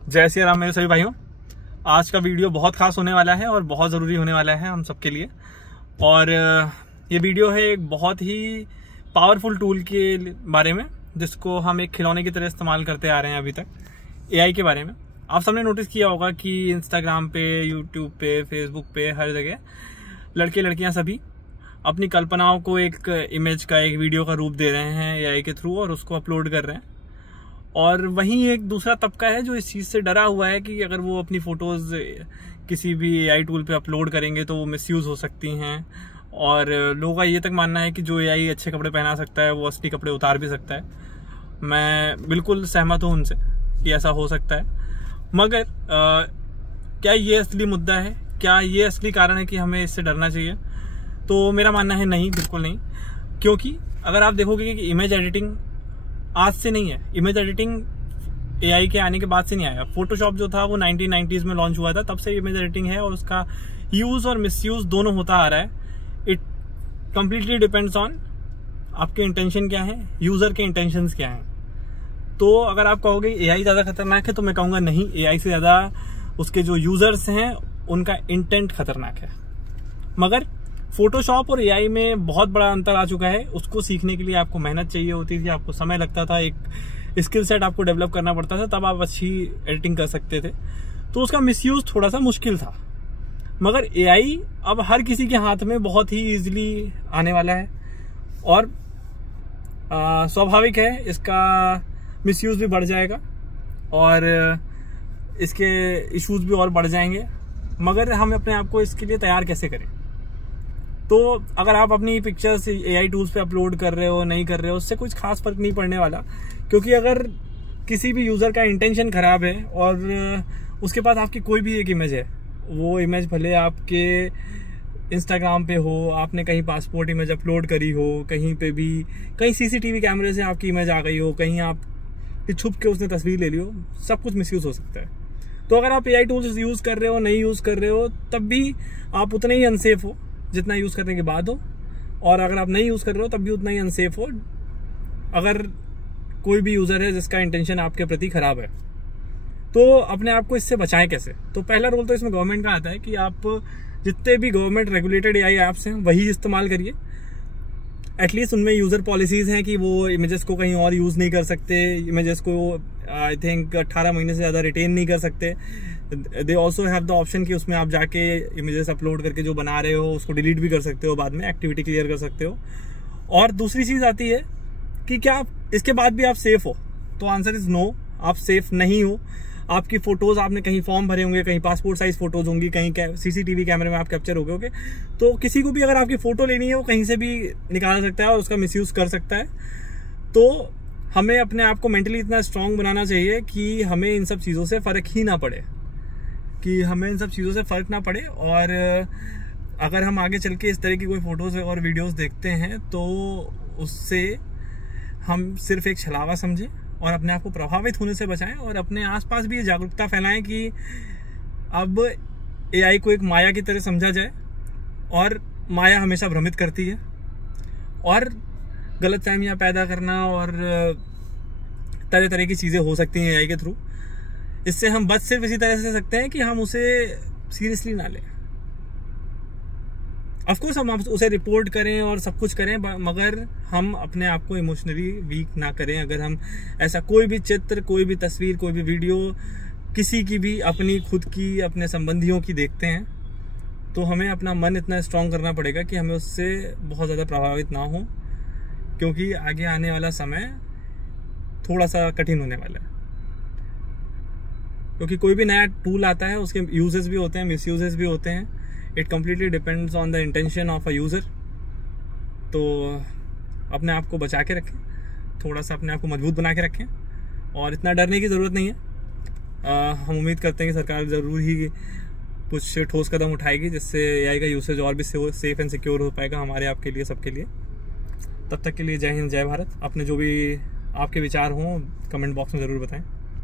जय श्री राम मेरे सभी भाइयों। आज का वीडियो बहुत खास होने वाला है और बहुत ज़रूरी होने वाला है हम सबके लिए। और ये वीडियो है एक बहुत ही पावरफुल टूल के बारे में जिसको हम एक खिलौने की तरह इस्तेमाल करते आ रहे हैं अभी तक, एआई के बारे में। आप सबने नोटिस किया होगा कि इंस्टाग्राम पे, यूट्यूब पे, फेसबुक पे, हर जगह लड़के लड़कियां सभी अपनी कल्पनाओं को एक इमेज का, एक वीडियो का रूप दे रहे हैं एआई के थ्रू और उसको अपलोड कर रहे हैं। और वहीं एक दूसरा तबका है जो इस चीज़ से डरा हुआ है कि अगर वो अपनी फ़ोटोज़ किसी भी एआई टूल पे अपलोड करेंगे तो वो मिसयूज़ हो सकती हैं। और लोगों का ये तक मानना है कि जो एआई अच्छे कपड़े पहना सकता है वो असली कपड़े उतार भी सकता है। मैं बिल्कुल सहमत हूँ उनसे कि ऐसा हो सकता है, मगर क्या ये असली मुद्दा है? क्या ये असली कारण है कि हमें इससे डरना चाहिए? तो मेरा मानना है नहीं, बिल्कुल नहीं। क्योंकि अगर आप देखोगे कि इमेज एडिटिंग आज से नहीं है, इमेज एडिटिंग एआई के आने के बाद से नहीं आया। फोटोशॉप जो था वो 1990s में लॉन्च हुआ था, तब से इमेज एडिटिंग है और उसका यूज और मिसयूज दोनों होता आ रहा है। इट कंप्लीटली डिपेंड्स ऑन आपके इंटेंशन क्या है, यूजर के इंटेंशंस क्या हैं। तो अगर आप कहोगे एआई ज्यादा खतरनाक है तो मैं कहूंगा नहीं, एआई से ज्यादा उसके जो यूजर्स हैं उनका इंटेंट खतरनाक है। मगर फोटोशॉप और एआई में बहुत बड़ा अंतर आ चुका है। उसको सीखने के लिए आपको मेहनत चाहिए होती थी, आपको समय लगता था, एक स्किल सेट आपको डेवलप करना पड़ता था, तब आप अच्छी एडिटिंग कर सकते थे। तो उसका मिसयूज थोड़ा सा मुश्किल था। मगर एआई अब हर किसी के हाथ में बहुत ही इजीली आने वाला है और स्वाभाविक है इसका मिसयूज भी बढ़ जाएगा और इसके इश्यूज भी और बढ़ जाएंगे। मगर हम अपने आप को इसके लिए तैयार कैसे करें? तो अगर आप अपनी पिक्चर्स एआई टूल्स पे अपलोड कर रहे हो, नहीं कर रहे हो, उससे कुछ खास फर्क नहीं पड़ने वाला। क्योंकि अगर किसी भी यूजर का इंटेंशन खराब है और उसके पास आपकी कोई भी एक इमेज है, वो इमेज भले आपके इंस्टाग्राम पे हो, आपने कहीं पासपोर्ट इमेज अपलोड करी हो, कहीं पे भी, कहीं सीसीटीवी कैमरे से आपकी इमेज आ गई हो, कहीं आप छुप के उसने तस्वीर ले ली हो, सब कुछ मिसयूज हो सकता है। तो अगर आप एआई टूल्स यूज कर रहे हो, नहीं यूज कर रहे हो, तब भी आप उतने ही अनसेफ हो जितना यूज करने के बाद हो, और अगर आप नहीं यूज कर रहे हो तब भी उतना ही अनसेफ हो अगर कोई भी यूजर है जिसका इंटेंशन आपके प्रति खराब है। तो अपने आप को इससे बचाएं कैसे? तो पहला रोल तो इसमें गवर्नमेंट का आता है कि आप जितने भी गवर्नमेंट रेगुलेटेड एआई ऐप्स हैं वही इस्तेमाल करिए। एटलीस्ट उनमें यूजर पॉलिसीज हैं कि वो इमेजेस को कहीं और यूज नहीं कर सकते, इमेजेस को आई थिंक 18 महीने से ज्यादा रिटेन नहीं कर सकते। They also have the option कि उसमें आप जाके इमेजेस अपलोड करके जो बना रहे हो उसको डिलीट भी कर सकते हो, बाद में एक्टिविटी क्लियर कर सकते हो। और दूसरी चीज आती है कि क्या इसके बाद भी आप सेफ हो? तो आंसर इज नो, आप सेफ नहीं हो। आपकी फोटोज, आपने कहीं फॉर्म भरे होंगे, कहीं पासपोर्ट साइज फोटोज होंगी, कहीं सीसीटीवी कैमरे में आप कैप्चर हो गए होंगे, तो किसी को भी अगर आपकी फोटो लेनी है वो कहीं से भी निकाल सकता है और उसका मिसयूज कर सकता है। तो हमें अपने आप को मेंटली इतना स्ट्रांग बनाना चाहिए कि हमें इन सब चीज़ों से फ़र्क ही ना पड़े, और अगर हम आगे चल के इस तरह की कोई फोटोज और वीडियोस देखते हैं तो उससे हम सिर्फ एक छलावा समझें और अपने आप को प्रभावित होने से बचाएं, और अपने आसपास भी ये जागरूकता फैलाएं कि अब एआई को एक माया की तरह समझा जाए, और माया हमेशा भ्रमित करती है और गलतफहमियां पैदा करना और तरह तरह की चीज़ें हो सकती हैं एआई के थ्रू। इससे हम बच सिर्फ इसी तरह से सकते हैं कि हम उसे सीरियसली ना लें। ऑफकोर्स हम उसे रिपोर्ट करें और सब कुछ करें, मगर हम अपने आप को इमोशनली वीक ना करें। अगर हम ऐसा कोई भी चित्र, कोई भी तस्वीर, कोई भी वीडियो किसी की भी, अपनी खुद की, अपने संबंधियों की देखते हैं तो हमें अपना मन इतना स्ट्रांग करना पड़ेगा कि हमें उससे बहुत ज़्यादा प्रभावित ना हो, क्योंकि आगे आने वाला समय थोड़ा सा कठिन होने वाला है। क्योंकि कोई भी नया टूल आता है उसके यूजेस भी होते हैं, मिसयूजेस भी होते हैं। It completely depends on the intention of a user. तो अपने आप को बचा के रखें, थोड़ा सा अपने आप को मजबूत बना के रखें, और इतना डरने की ज़रूरत नहीं है। हम उम्मीद करते हैं कि सरकार ज़रूर ही कुछ ठोस कदम उठाएगी जिससे एआई का यूसेज और भी सेफ एंड सिक्योर हो पाएगा हमारे आपके लिए, सबके लिए। तब तक के लिए जय हिंद, जय भारत। अपने जो भी आपके विचार हों कमेंट बॉक्स में ज़रूर बताएं।